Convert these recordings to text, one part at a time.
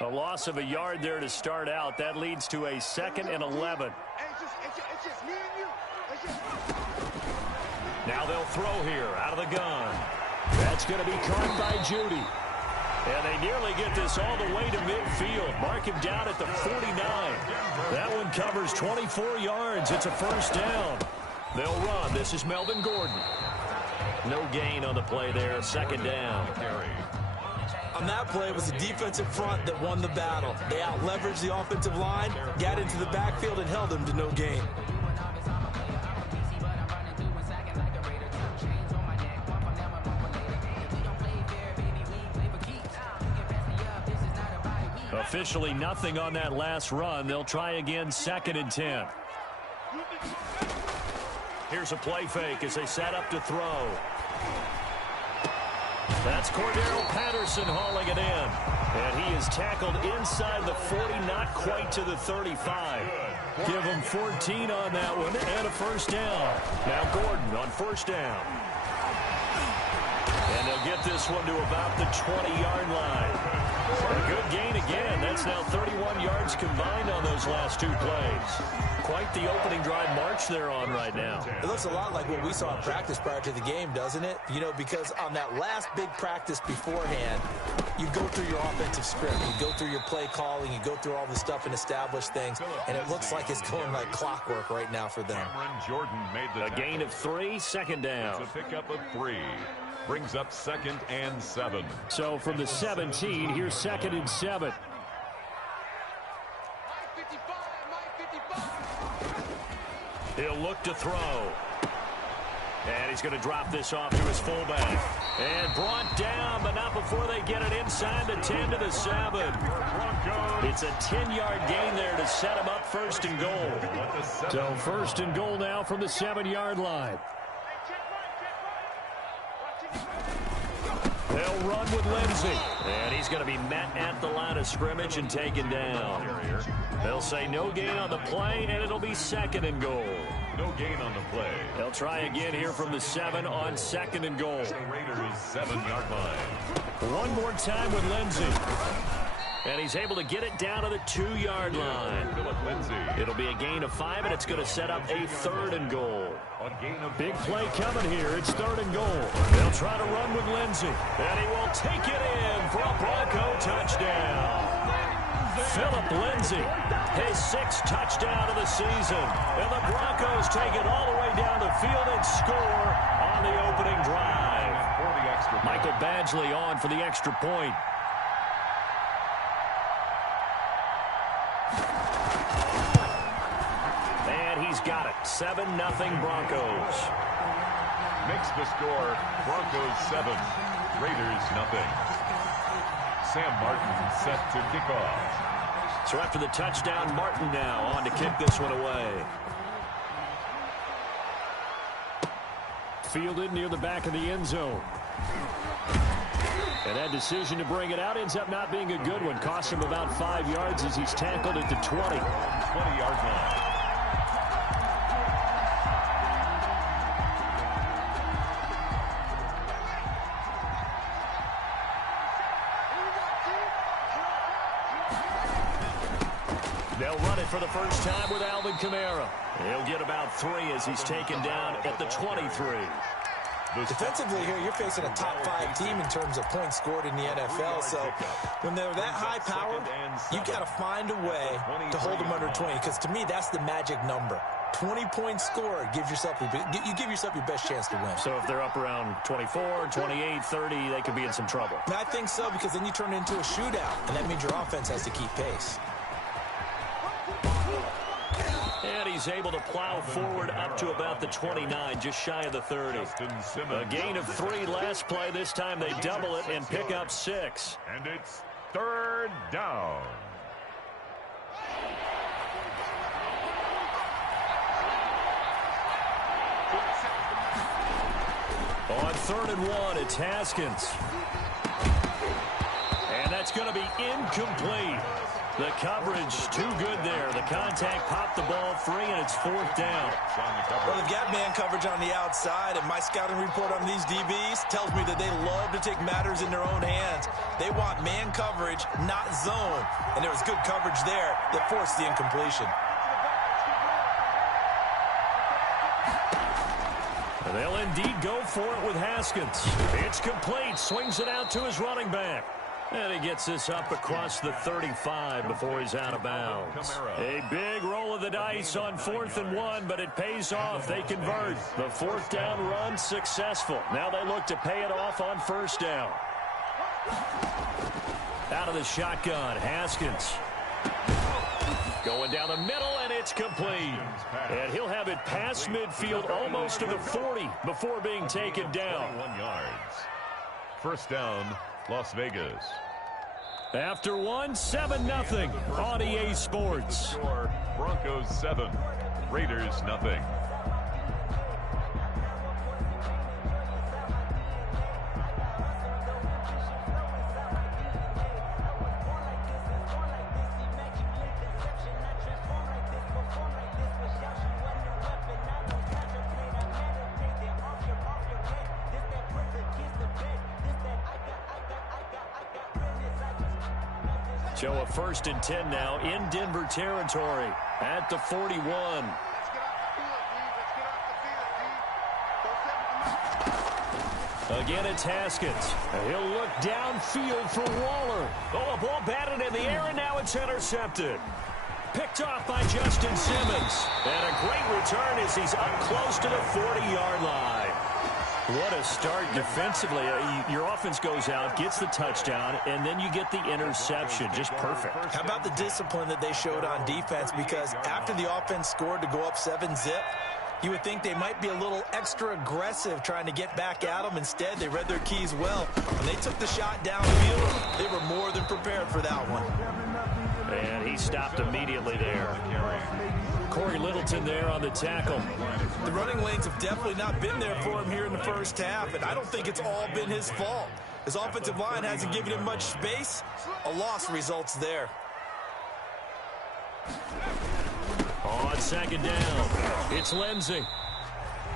A loss of a yard there to start out. That leads to a 2nd and 11. Now they'll throw here out of the gun. That's going to be caught by Judy. And they nearly get this all the way to midfield. Mark him down at the 49. That one covers 24 yards. It's a first down. They'll run. This is Melvin Gordon. No gain on the play there. 2nd down. On that play, it was the defensive front that won the battle. They out-leveraged the offensive line, got into the backfield, and held them to no gain. Officially nothing on that last run. They'll try again, 2nd and 10. Here's a play fake as they set up to throw. That's Cordero Patterson hauling it in. And he is tackled inside the 40, not quite to the 35. Give him 14 on that one and a first down. Now Gordon on first down. And they'll get this one to about the 20-yard line. A good gain again. That's now 31 yards combined on those last 2 plays. Quite the opening drive march they're on right now. It looks a lot like what we saw in practice prior to the game, doesn't it? You know, because on that last big practice beforehand, you go through your offensive script, you go through your play calling, you go through all the stuff and establish things, and it looks like it's going like clockwork right now for them. Jordan made the gain of 3, 2nd down. It's a pickup of 3. Brings up 2nd and 7. So from the 17, here's 2nd and 7. He'll look to throw. And he's going to drop this off to his fullback. And brought down, but not before they get it inside the 10 to the 7. It's a 10-yard gain there to set him up 1st and goal. So 1st and goal now from the 7-yard line. They'll run with Lindsey. And he's going to be met at the line of scrimmage and taken down. They'll say no gain on the play, and it'll be 2nd and goal. No gain on the play. They'll try again here from the 7 on 2nd and goal. Raiders 7-yard line. One more time with Lindsey. And he's able to get it down to the 2-yard line. It'll be a gain of 5, and it's going to set up a 3rd and goal. Big play coming here. It's 3rd and goal. They'll try to run with Lindsey. And he will take it in for a Bronco touchdown. Philip Lindsey, his 6th touchdown of the season. And the Broncos take it all the way down the field and score on the opening drive. Michael Badgley on for the extra point. And he's got it. 7-0 Broncos. Makes the score Broncos 7, Raiders 0. Sam Martin set to kick off. So after the touchdown, Martin now on to kick this one away. Fielded near the back of the end zone. And that decision to bring it out ends up not being a good one. Costs him about 5 yards as he's tackled at the 20. 20-yard line. They'll run it for the first time with Alvin Kamara. He'll get about 3 as he's taken down at the 23. Defensively here, you're facing a top-5 team in terms of points scored in the NFL. So when they're that high-powered, you've got to find a way to hold them under 20. Because to me, that's the magic number. 20 points scored gives yourself you give yourself your best chance to win. So if they're up around 24, 28, 30, they could be in some trouble. And I think so, because then you turn it into a shootout, and that means your offense has to keep pace. And he's able to plow forward up to about the 29, just shy of the 30. A gain of 3 last play. This time they double it and pick up 6. And it's 3rd down. On 3rd and 1, it's Haskins. And that's going to be incomplete. The coverage too good there. The contact popped the ball free, and it's 4th down. Well, they've got man coverage on the outside, and my scouting report on these DBs tells me that they love to take matters in their own hands. They want man coverage, not zone. And there was good coverage there that forced the incompletion. They'll indeed go for it with Haskins. It's complete. Swings it out to his running back. And he gets this up across the 35 before he's out of bounds. A big roll of the dice on 4th and 1, but it pays off. They convert. The 4th down run successful. Now they look to pay it off on 1st down. Out of the shotgun, Haskins. Going down the middle, and it's complete. And he'll have it past midfield almost to the 40 before being taken down. 21 yards. 1st down, Las Vegas. After 7-0 on EA Sports. Score, Broncos 7, Raiders nothing. So a 1st and 10 now in Denver territory at the 41. Again, it's Haskins. He'll look downfield for Waller. Oh, a ball batted in the air, and now it's intercepted. Picked off by Justin Simmons. And a great return as he's up close to the 40-yard line. What a start defensively. Your offense goes out, gets the touchdown, and then you get the interception. Just perfect. How about the discipline that they showed on defense? Because after the offense scored to go up 7-zip, you would think they might be a little extra aggressive trying to get back at them. Instead, they read their keys well. When they took the shot downfield, they were more than prepared for that one. And he stopped immediately there. Corey Littleton there on the tackle. The running lanes have definitely not been there for him here in the 1st half, and I don't think it's all been his fault. His offensive line hasn't given him much space. A loss results there. On 2nd down, it's Lindsey.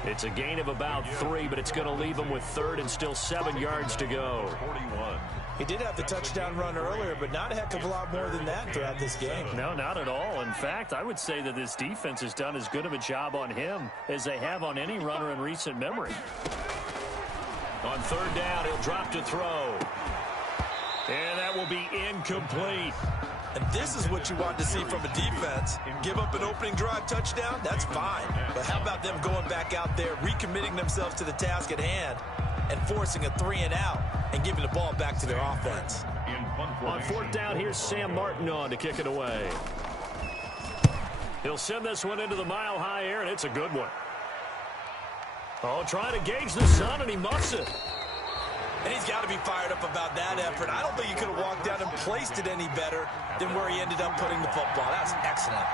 It's a gain of about 3, but it's going to leave him with 3rd and still 7 yards to go. 41. He did have the touchdown run earlier, but not a heck of a lot more than that throughout this game. No, not at all. In fact, I would say that this defense has done as good of a job on him as they have on any runner in recent memory. On 3rd down, he'll drop to throw. And that will be incomplete. And this is what you want to see from a defense. Give up an opening drive touchdown, that's fine. But how about them going back out there, recommitting themselves to the task at hand, and forcing a 3-and-out and giving the ball back to their offense. On 4th down, here's Sam Martin on to kick it away. He'll send this one into the mile-high air, and it's a good one. Oh, trying to gauge the sun, and he muffs it. And he's got to be fired up about that effort. I don't think he could have walked down and placed it any better than where he ended up putting the football. That's excellent.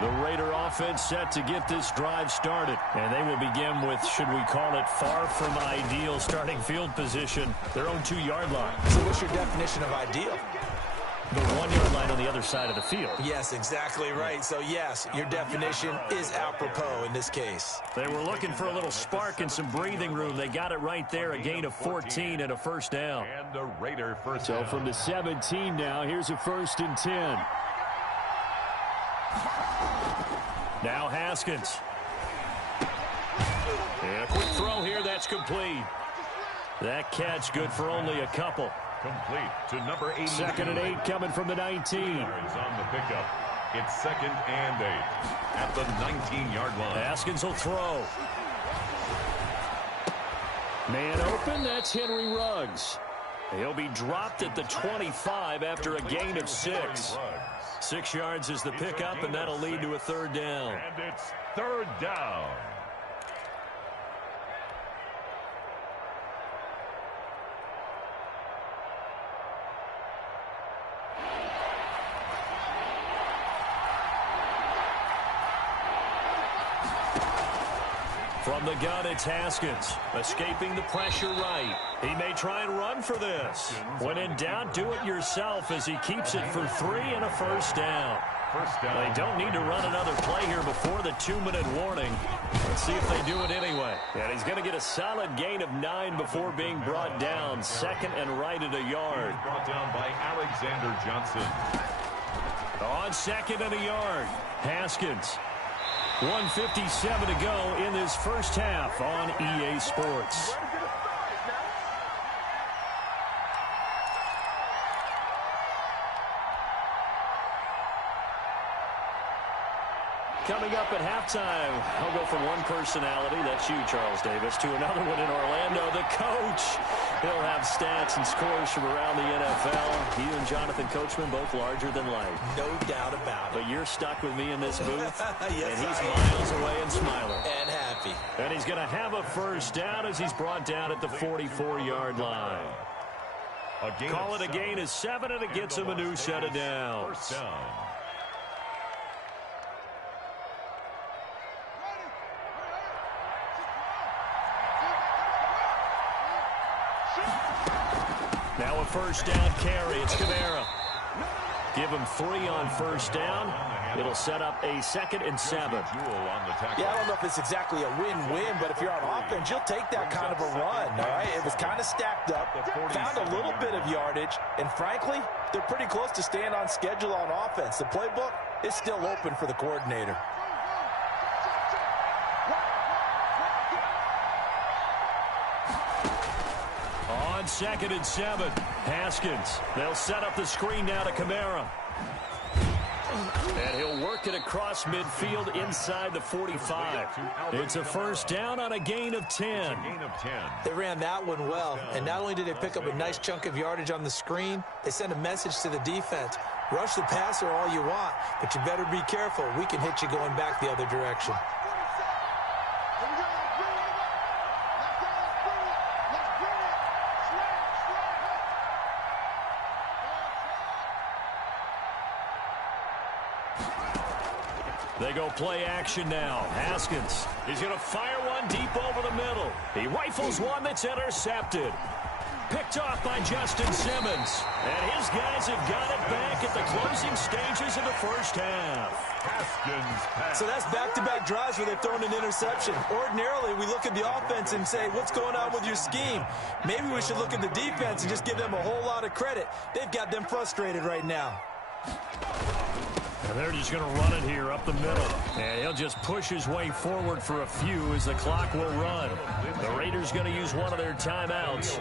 The Raider offense set to get this drive started. And they will begin with, should we call it, far from ideal starting field position, their own 2-yard line. So what's your definition of ideal? The 1-yard line on the other side of the field. Yes, exactly right. So, yes, your definition is apropos in this case. They were looking for a little spark and some breathing room. They got it right there, a gain of 14 and a 1st down. And a Raider 1st So down. from the 17 now, here's a 1st and 10. Now Haskins. And a quick throw here, that's complete. That catch good for only a couple. Complete to number 8. 2nd and 8 coming from the 19. Yards on the pickup. It's 2nd and 8 at the 19-yard line. Haskins will throw. Man open, that's Henry Ruggs. He'll be dropped at the 25 after a gain of 6. 6 yards is the pickup, and that'll lead to a 3rd down. And it's 3rd down. From the gun, it's Haskins, escaping the pressure right. He may try and run for this. When in doubt, do it yourself as he keeps it for 3 and a first down. They don't need to run another play here before the 2-minute warning. Let's see if they do it anyway. And he's going to get a solid gain of 9 before being brought down. Second and right at a yard. Brought down by Alexander Johnson. On second and a yard, Haskins. 1:57 to go in this first half on EA Sports. Coming up at halftime, I'll go from one personality, that's you, Charles Davis, to another one in Orlando, the coach. He'll have stats and scores from around the NFL. He and Jonathan Coachman, both larger than life. No doubt about it. But you're stuck with me in this booth, yes, and he's miles away and smiling. And happy. And he's going to have a first down as he's brought down at the 44-yard line. Call it a gain of 7, and it gets him a new set of downs. First down. Now a first down carry. It's Kamara. Give him 3 on first down. It'll set up a 2nd and 7. Yeah, I don't know if it's exactly a win-win, but if you're on offense, you'll take that kind of a run, all right? It was kind of stacked up, found a little bit of yardage, and frankly, they're pretty close to staying on schedule on offense. The playbook is still open for the coordinator. On 2nd and 7, Haskins. They'll set up the screen now to Kamara. And he'll work it across midfield inside the 45. It's a first down on a gain of 10. They ran that one well, and not only did they pick up a nice chunk of yardage on the screen, they sent a message to the defense. Rush the passer all you want, but you better be careful. We can hit you going back the other direction. They go play action now. Haskins, he's going to fire one deep over the middle. He rifles one that's intercepted. Picked off by Justin Simmons. And his guys have got it back at the closing stages of the first half. Haskins pass. So that's back-to-back drives where they've thrown an interception. Ordinarily, we look at the offense and say, what's going on with your scheme? Maybe we should look at the defense and just give them a whole lot of credit. They've got them frustrated right now. And they're just going to run it here up the middle. And he'll just push his way forward for a few as the clock will run. The Raiders going to use one of their timeouts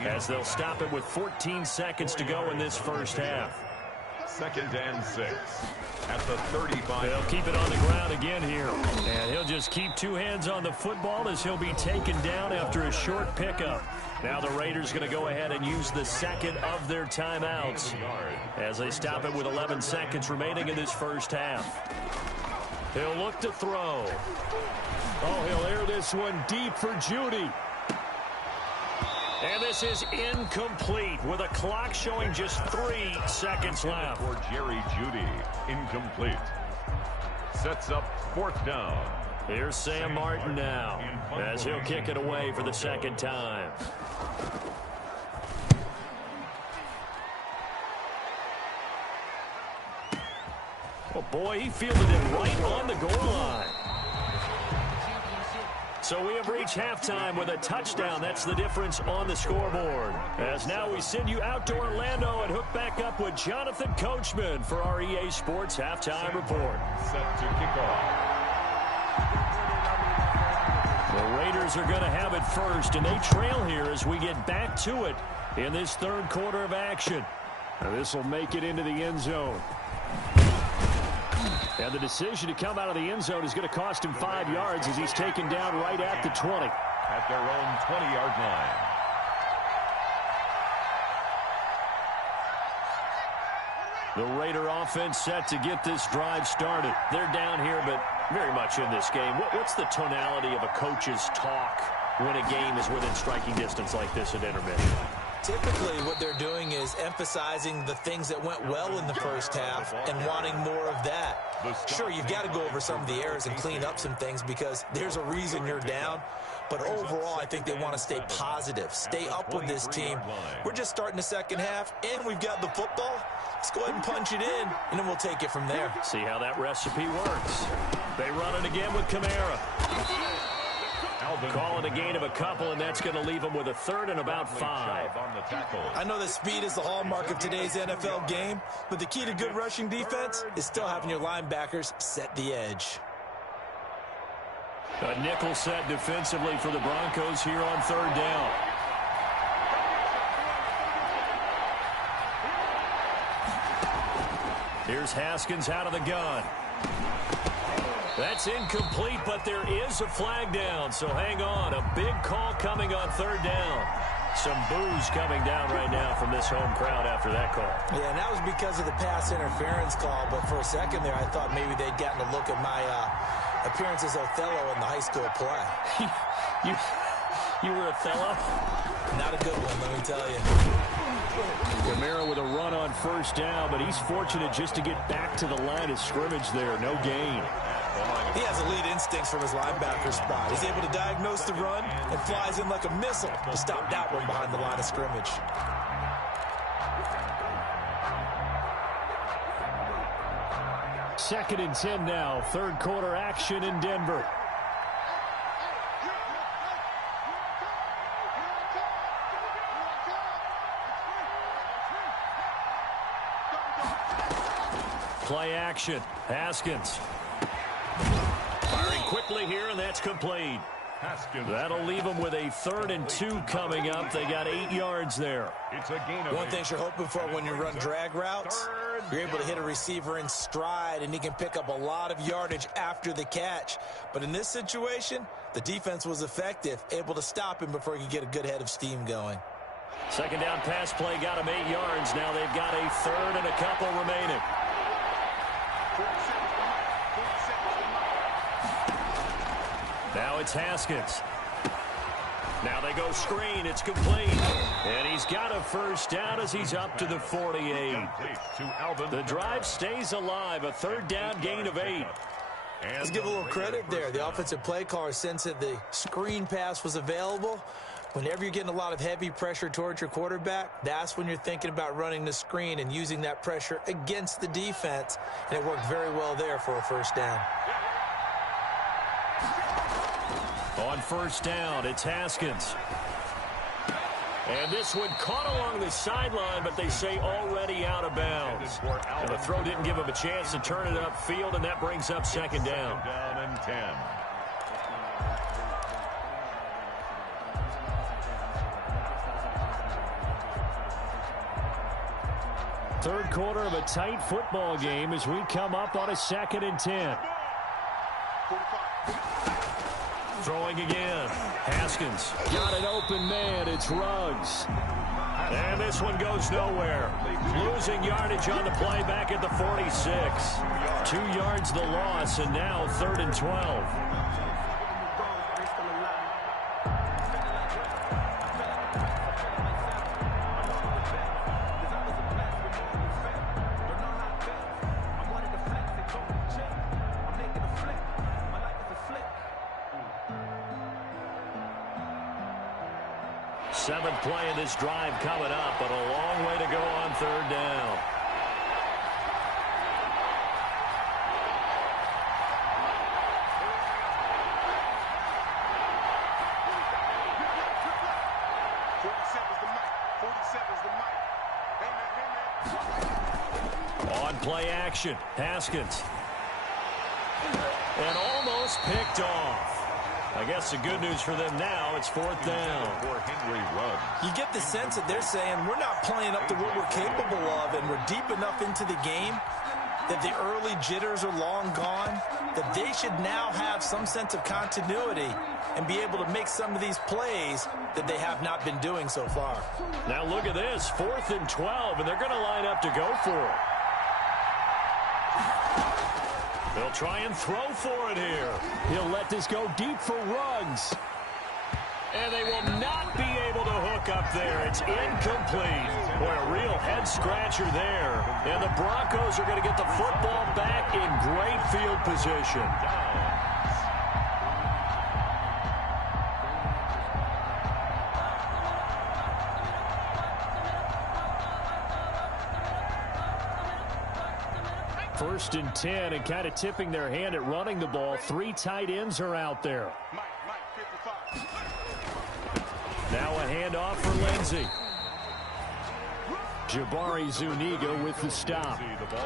as they'll stop it with 14 seconds to go in this first half. 2nd and 6 at the 35. They'll keep it on the ground again here. And he'll just keep 2 hands on the football as he'll be taken down after a short pickup. Now the Raiders going to go ahead and use the second of their timeouts as they stop it with 11 seconds remaining in this first half. He'll look to throw. Oh, he'll air this one deep for Judy. And this is incomplete with a clock showing just 3 seconds left. For Jerry Judy, incomplete. Sets up 4th down. Here's Sam Martin now as he'll kick it away for the second time. Oh, boy, he fielded it right on the goal line. So we have reached halftime with a touchdown. That's the difference on the scoreboard. As now we send you out to Orlando and hook back up with Jonathan Coachman for our EA Sports Halftime Report. Set to kick off. The Raiders are going to have it first, and they trail here as we get back to it in this third quarter of action. Now this will make it into the end zone. And the decision to come out of the end zone is going to cost him 5 yards as he's taken down right at the 20. At their own 20-yard line. The Raider offense set to get this drive started. They're down here, but very much in this game. What's the tonality of a coach's talk when a game is within striking distance like this at intermission? Typically, what they're doing is emphasizing the things that went well in the first half and wanting more of that. Sure, you've got to go over some of the errors and clean up some things because there's a reason you're down. But overall, I think they want to stay positive, stay up with this team. We're just starting the second half, and we've got the football. Let's go ahead and punch it in, and then we'll take it from there. See how that recipe works. They run it again with Kamara. Calling a gain of a couple, and that's going to leave them with a third and about 5. I know that speed is the hallmark of today's NFL game, but the key to good rushing defense is still having your linebackers set the edge. A nickel set defensively for the Broncos here on third down. Here's Haskins out of the gun. That's incomplete, but there is a flag down, so hang on. A big call coming on third down. Some boos coming down right now from this home crowd after that call. Yeah, and that was because of the pass interference call, but for a second there I thought maybe they'd gotten a look at my appearance as Othello in the high school play. You were Othello? Not a good one, let me tell you. Kamara with a run on first down, but he's fortunate just to get back to the line of scrimmage there. No gain. He has elite instincts from his linebacker spot. He's able to diagnose the run and flies in like a missile to stop that one behind the line of scrimmage. Second and 10 now. Third quarter action in Denver. Play action. Haskins. Firing quickly here, and that's complete. That'll leave them with a 3rd and 2 coming up. They got 8 yards there. One thing you're hoping for when you run drag routes, you're able to hit a receiver in stride, and he can pick up a lot of yardage after the catch. But in this situation, the defense was effective, able to stop him before he could get a good head of steam going. Second down pass play got him 8 yards. Now they've got a 3rd and a couple remaining. Now it's Haskins. Now they go screen. It's complete. And he's got a first down as he's up to the 48. The drive stays alive. A 3rd down gain of 8. Let's give a little credit there. The offensive play caller sensed that the screen pass was available. Whenever you're getting a lot of heavy pressure towards your quarterback, that's when you're thinking about running the screen and using that pressure against the defense. And it worked very well there for a first down. On first down, it's Haskins. And this one caught along the sideline, but they say already out of bounds. And the throw didn't give him a chance to turn it upfield, and that brings up second down. Down and 10. Third quarter of a tight football game as we come up on a 2nd and 10. Throwing again. Haskins got an open man. It's Ruggs. And this one goes nowhere. Losing yardage on the play back at the 46. 2 yards the loss, and now 3rd and 12. Seventh play of this drive coming up, but a long way to go on 3rd down. On play action, Haskins. And almost picked off. I guess the good news for them now, it's 4th down. You get the sense that they're saying we're not playing up to what we're capable of, and we're deep enough into the game that the early jitters are long gone, that they should now have some sense of continuity and be able to make some of these plays that they have not been doing so far. Now look at this, 4th and 12, and they're going to line up to go for it. They'll try and throw for it here. He'll let this go deep for Ruggs. And they will not be able to hook up there. It's incomplete. Boy, a real head-scratcher there. And the Broncos are going to get the football back in great field position. First and 10, and kind of tipping their hand at running the ball. 3 tight ends are out there. Now a handoff for Lindsey. Jabari Zuniga with the stop.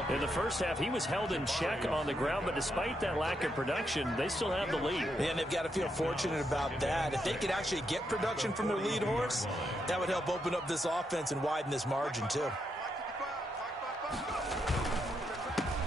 In the first half, he was held in check on the ground, but despite that lack of production, they still have the lead. And they've got to feel fortunate about that. If they could actually get production from their lead horse, that would help open up this offense and widen this margin, too.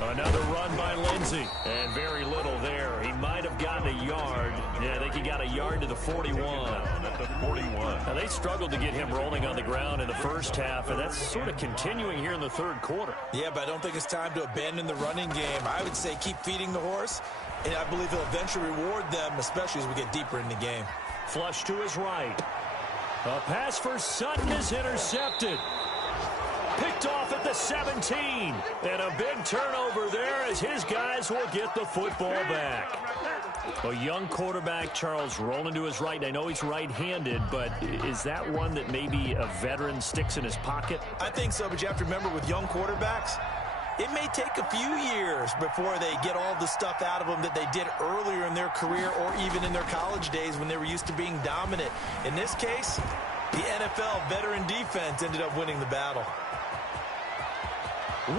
Another run by Lindsey, and very little there. He might have gotten a yard. Yeah, I think he got a yard to the 41. At the 41. Now, they struggled to get him rolling on the ground in the first half, and that's sort of continuing here in the third quarter. Yeah, but I don't think it's time to abandon the running game. I would say keep feeding the horse, and I believe he'll eventually reward them, especially as we get deeper in the game. Flush to his right. A pass for Sutton is intercepted. Picked off at the 17. And a big turnover there as his guys will get the football back. A young quarterback, Charles, rolling to his right. I know he's right-handed, but is that one that maybe a veteran sticks in his pocket? I think so, but you have to remember with young quarterbacks, it may take a few years before they get all the stuff out of them that they did earlier in their career or even in their college days when they were used to being dominant. In this case, the NFL veteran defense ended up winning the battle.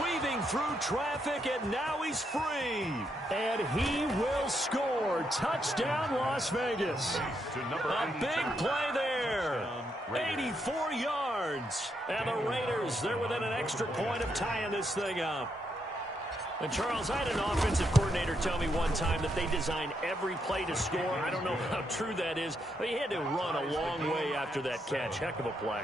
Weaving through traffic, and now he's free. And he will score. Touchdown, Las Vegas. A big play there. 84 yards. And the Raiders, they're within an extra point of tying this thing up. And, Charles, I had an offensive coordinator tell me one time that they design every play to score. I don't know how true that is. But he had to run a long way after that catch. Heck of a play.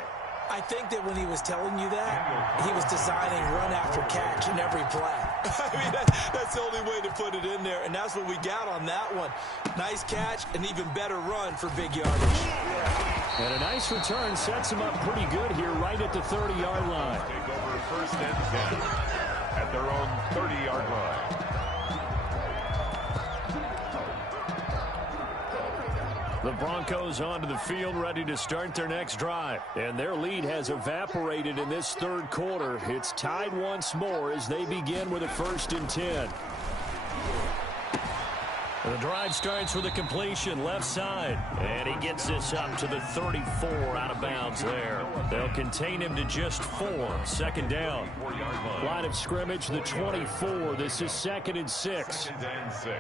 I think that when he was telling you that, he was designing run after catch in every play. I mean, that's the only way to put it in there, and that's what we got on that one. Nice catch, an even better run for big yardage. And a nice return sets him up pretty good here right at the 30-yard line. Take over first and 10 at their own 30-yard line. The Broncos onto the field, ready to start their next drive. And their lead has evaporated in this third quarter. It's tied once more as they begin with a 1st and 10. The drive starts with a completion left side. And he gets this up to the 34 out of bounds there. They'll contain him to just 4. 2nd down. Line of scrimmage, the 24. This is 2nd and 6. 2nd and 6.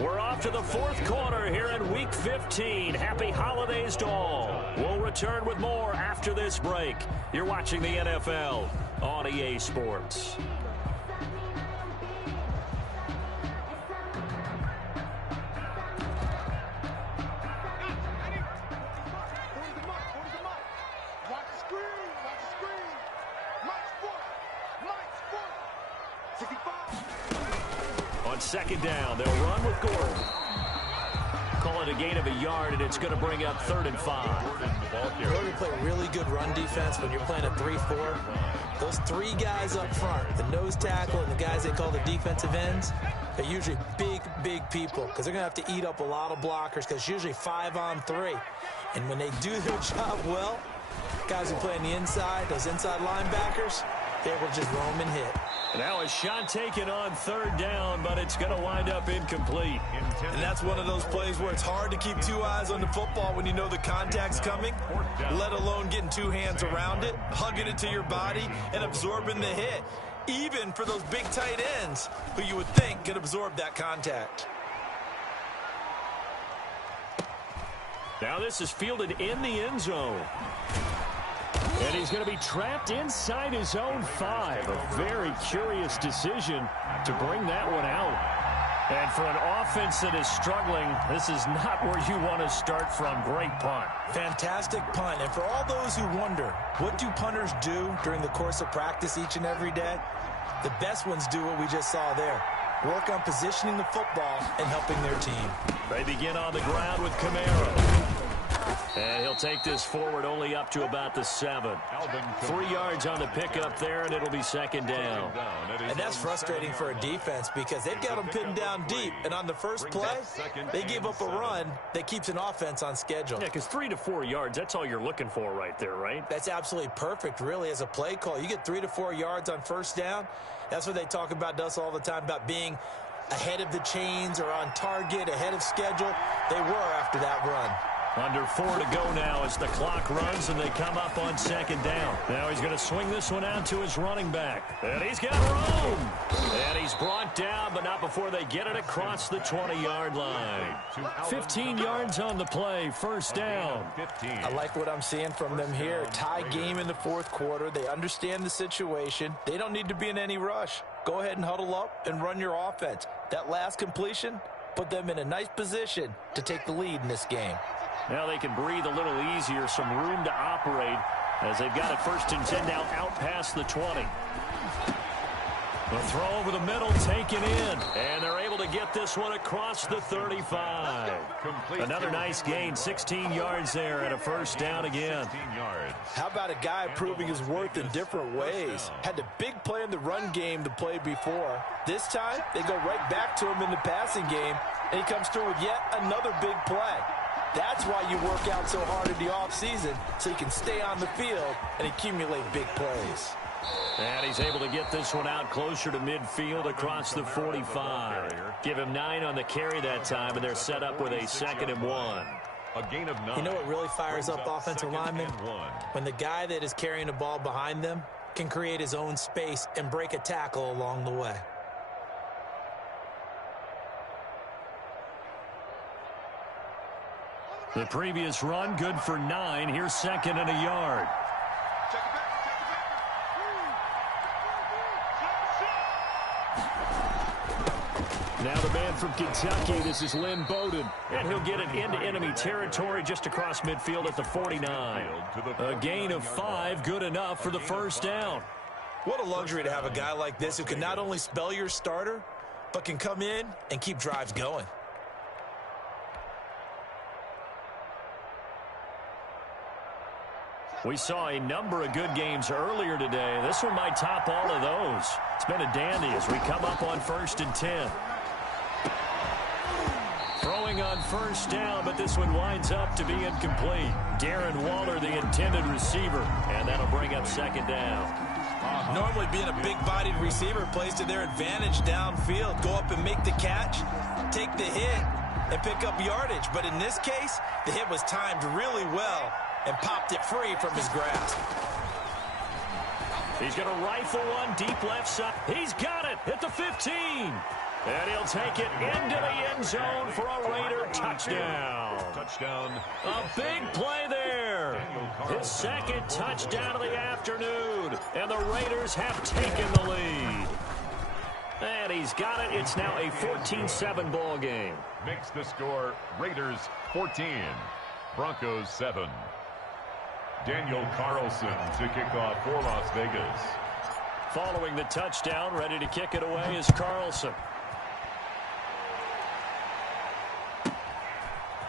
We're off to the 4th quarter here in Week 15. Happy holidays to all. We'll return with more after this break. You're watching the NFL on EA Sports. On 2nd down, they'll run with Gordon. Call it a gain of a yard, and it's going to bring up 3rd and 5. Gordon play really good run defense when you're playing a 3-4. Those 3 guys up front, the nose tackle and the guys they call the defensive ends, they're usually big people because they're going to have to eat up a lot of blockers because it's usually 5-on-3. And when they do their job well, guys who play on the inside, those inside linebackers, they will just roam and hit. Now a shot taken on 3rd down, but it's going to wind up incomplete. And that's one of those plays where it's hard to keep 2 eyes on the football when you know the contact's coming, let alone getting 2 hands around it, hugging it to your body, and absorbing the hit, even for those big tight ends who you would think could absorb that contact. Now this is fielded in the end zone. And he's going to be trapped inside his own 5. A very curious decision to bring that one out. And for an offense that is struggling, this is not where you want to start from. Great punt. Fantastic punt. And for all those who wonder, what do punters do during the course of practice each and every day? The best ones do what we just saw there. work on positioning the football and helping their team. They begin on the ground with Kamara. And he'll take this forward only up to about the 7. 3 yards on the pickup there, and it'll be second down. And that's frustrating for a defense because they've got them pinned down deep. And on the first play, they give up a run that keeps an offense on schedule. Yeah, because 3 to 4 yards, that's all you're looking for right there, right? That's absolutely perfect, really, as a play call. You get 3 to 4 yards on first down. That's what they talk about us all the time, about being ahead of the chains or on target, ahead of schedule. They were after that run. Under 4 to go now as the clock runs and they come up on second down. Now he's going to swing this one out to his running back. And he's got room. And he's brought down, but not before they get it across the 20-yard line. 15 yards on the play, first down. I like what I'm seeing from them here. Tie game in the fourth quarter. They understand the situation. They don't need to be in any rush. Go ahead and huddle up and run your offense. That last completion put them in a nice position to take the lead in this game. Now they can breathe a little easier, some room to operate as they've got it first and 10 now out past the 20. The throw over the middle taken in, and they're able to get this one across the 35. Another nice gain, 16 yards there and a first down again. How about a guy proving his worth in different ways? Had the big play in the run game the play before. This time, they go right back to him in the passing game, and he comes through with yet another big play. That's why you work out so hard in the offseason, so you can stay on the field and accumulate big plays. And he's able to get this one out closer to midfield across the 45. Give him 9 on the carry that time, and they're set up with a 2nd and 1. A gain of 9. You know what really fires up offensive linemen? When the guy that is carrying the ball behind them can create his own space and break a tackle along the way. The previous run, good for 9. Here's 2nd and a yard. Now the man from Kentucky, this is Lynn Bowden. And he'll get it into enemy territory just across midfield at the 49. A gain of 5, good enough for the first down. What a luxury to have a guy like this who can not only spell your starter, but can come in and keep drives going. We saw a number of good games earlier today. This one might top all of those. It's been a dandy as we come up on 1st and 10. Throwing on first down, but this one winds up to be incomplete. Darren Waller, the intended receiver, and that'll bring up 2nd down. Normally being a big-bodied receiver plays to their advantage downfield. Go up and make the catch, take the hit, and pick up yardage. But in this case, the hit was timed really well and popped it free from his grasp. He's going to rifle one deep left side. He's got it at the 15. And he'll take it into the end zone for a Raider touchdown. A big play there. His 2nd touchdown of the afternoon. And the Raiders have taken the lead. And he's got it. It's now a 14-7 ball game. Makes the score Raiders 14, Broncos 7. Daniel Carlson to kick off for Las Vegas. Following the touchdown, ready to kick it away is Carlson.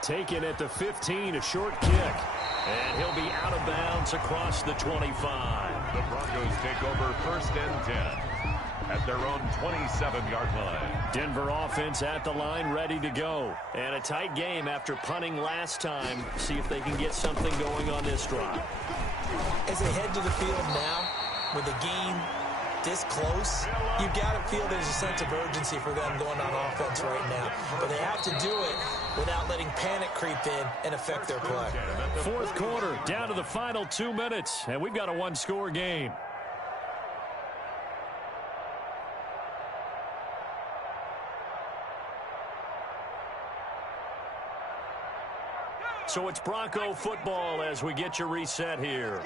Taken at the 15, a short kick. And he'll be out of bounds across the 25. The Broncos take over 1st and 10 at their own 27-yard line. Denver offense at the line, ready to go. And a tight game after punting last time. See if they can get something going on this drive. As they head to the field now, with the game this close, you've got to feel there's a sense of urgency for them going on offense right now. But they have to do it without letting panic creep in and affect their play. Fourth quarter, down to the final 2 minutes, and we've got a one-score game. So it's Bronco football as we get you reset here.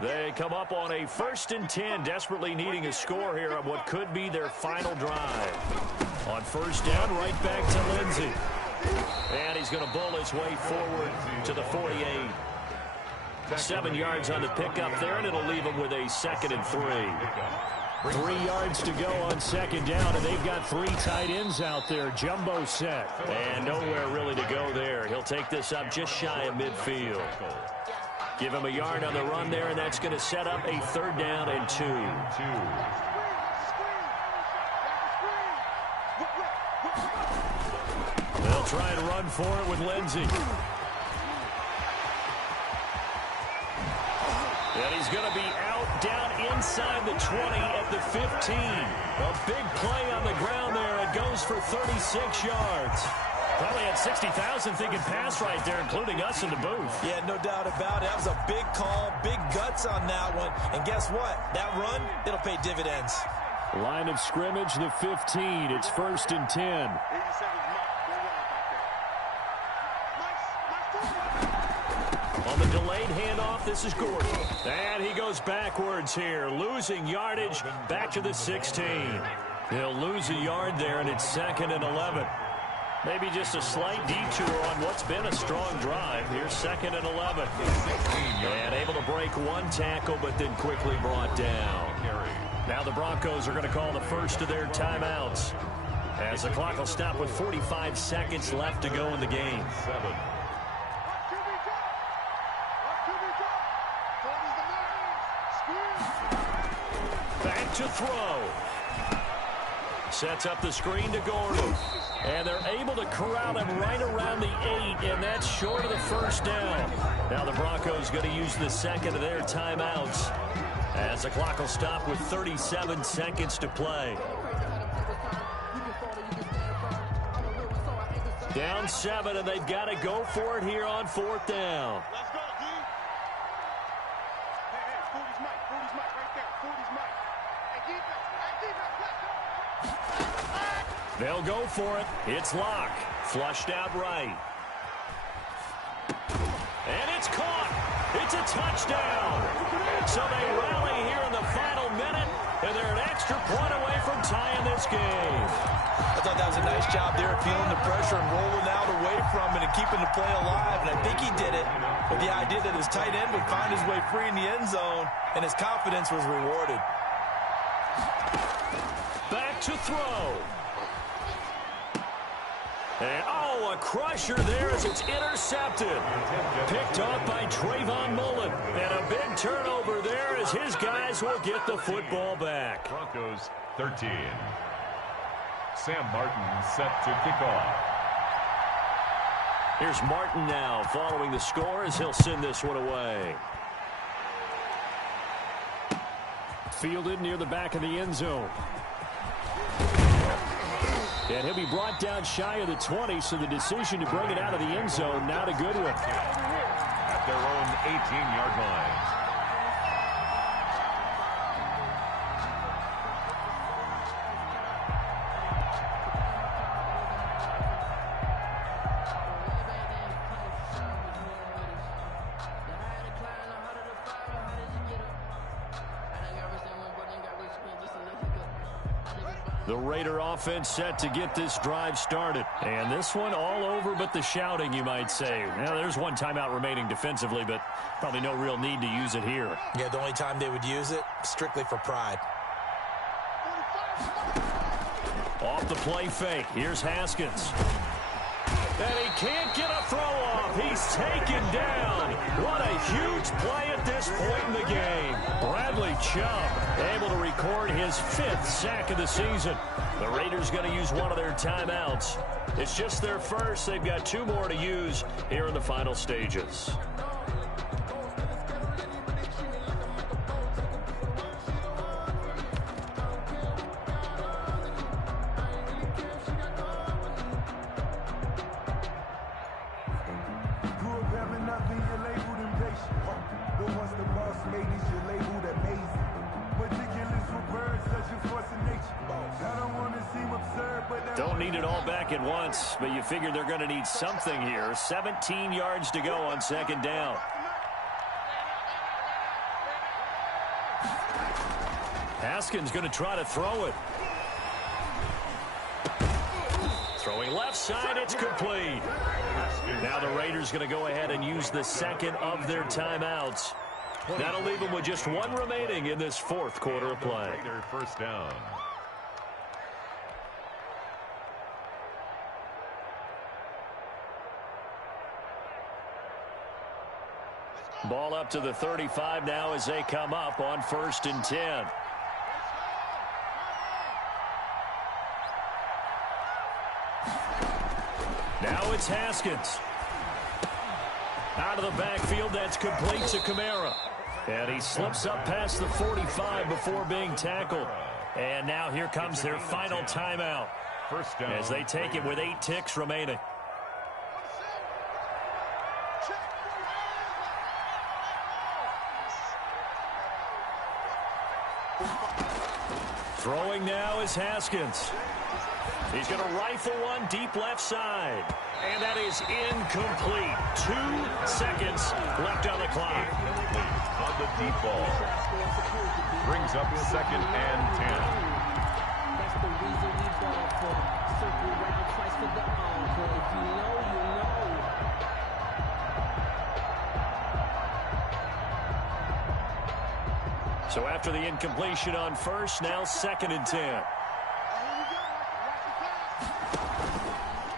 They come up on a 1st and 10, desperately needing a score here on what could be their final drive. On first down, right back to Lindsey. And he's going to bull his way forward to the 48. 7 yards on the pickup there, and it'll leave him with a 2nd and 3. 3 yards to go on second down, and they've got 3 tight ends out there. Jumbo set. And nowhere really to go there. He'll take this up just shy of midfield. Give him a yard on the run there, and that's going to set up a 3rd down and 2. They'll try and run for it with Lindsey. And he's going to be out down inside the 20 at the 15. A big play on the ground there. It goes for 36 yards. Probably had 60,000 thinking pass right there, including us in the booth. Yeah, no doubt about it. That was a big call, big guts on that one. And guess what? That run, it'll pay dividends. Line of scrimmage, the 15. It's 1st and 10. On the delayed handoff, this is Gordon. And he goes backwards here, losing yardage back to the 16. He'll lose a yard there, and it's 2nd and 11. Maybe just a slight detour on what's been a strong drive. Here's 2nd and 11. And able to break 1 tackle, but then quickly brought down. Now the Broncos are going to call the first of their timeouts, as the clock will stop with 45 seconds left to go in the game. Back to throw. Sets up the screen to Gordon. And they're able to corral him right around the 8, and that's short of the 1st down. Now the Broncos going to use the 2nd of their timeouts, as the clock will stop with 37 seconds to play. Down 7, and they've got to go for it here on 4th down. Let's go, D. Hey, Forty's Mike right there. Forty's Mike. Hey, defense. They'll go for it. It's Locke. Flushed out right. And it's caught. It's a touchdown. So they rally here in the final minute, and they're an extra point away from tying this game. I thought that was a nice job there, feeling the pressure and rolling out away from it and keeping the play alive. And I think he did it with the idea that his tight end would find his way free in the end zone, and his confidence was rewarded. Back to throw. And, oh, a crusher there as it's intercepted. Picked off by Trayvon Mullen. And a big turnover there as his guys will get the football back. Broncos 13. Sam Martin set to kick off. Here's Martin now following the score as he'll send this one away. Fielded near the back of the end zone. And he'll be brought down shy of the 20, so the decision to bring it out of the end zone, not a good one. At their own 18-yard line. The Raider offense set to get this drive started. And this one all over but the shouting, you might say. Now, there's one timeout remaining defensively, but probably no real need to use it here. Yeah, the only time they would use it, strictly for pride. Off the play fake. Here's Haskins. And he can't get a throw off. He's taken down. What a huge play at this point in the game. Bradley Chubb able to record his 5th sack of the season. The Raiders going to use one of their timeouts. It's just their first. They've got 2 more to use here in the final stages. Don't need it all back at once, but you figure they're going to need something here. 17 yards to go on 2nd down. Haskins going to try to throw it. Throwing left side, it's complete. Now the Raiders going to go ahead and use the 2nd of their timeouts. That'll leave them with just one remaining in this fourth quarter of play. Raider first down. Ball up to the 35 now as they come up on 1st and 10. Now it's Haskins. Out of the backfield, that's complete to Kamara. And he slips up past the 45 before being tackled. And now here comes their final timeout First down, as they take it with 8 ticks remaining. Throwing now is Haskins. He's going to rifle one deep left side. And that is incomplete. 2 seconds left on the clock. On the deep ball. Brings up 2nd and 10. That's the reason we ball for. Circle around twice for the encore. If you know, you know. So after the incompletion on 1st, now 2nd and 10.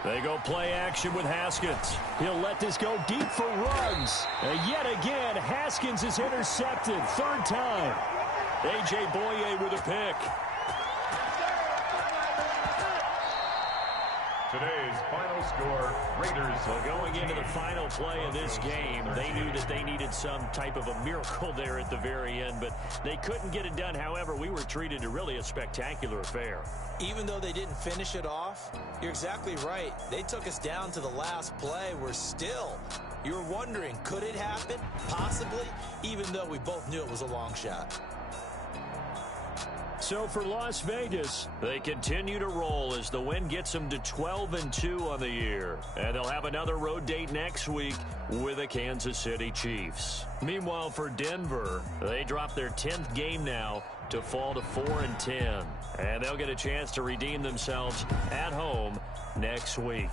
They go play action with Haskins. He'll let this go deep for Ruggs. And yet again, Haskins is intercepted. 3rd time. A.J. Boye with a pick. Today's final score, Raiders. So going into the final play of this game, they knew that they needed some type of a miracle there at the very end, but they couldn't get it done. However, we were treated to really a spectacular affair. Even though they didn't finish it off, you're exactly right. They took us down to the last play. We're still, you're wondering, could it happen? Possibly, even though we both knew it was a long shot. So for Las Vegas, they continue to roll as the win gets them to 12-2 on the year. And they'll have another road date next week with the Kansas City Chiefs. Meanwhile, for Denver, they drop their 10th game now to fall to 4-10. And they'll get a chance to redeem themselves at home next week.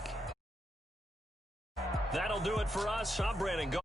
That'll do it for us. I'm Brandon Gold.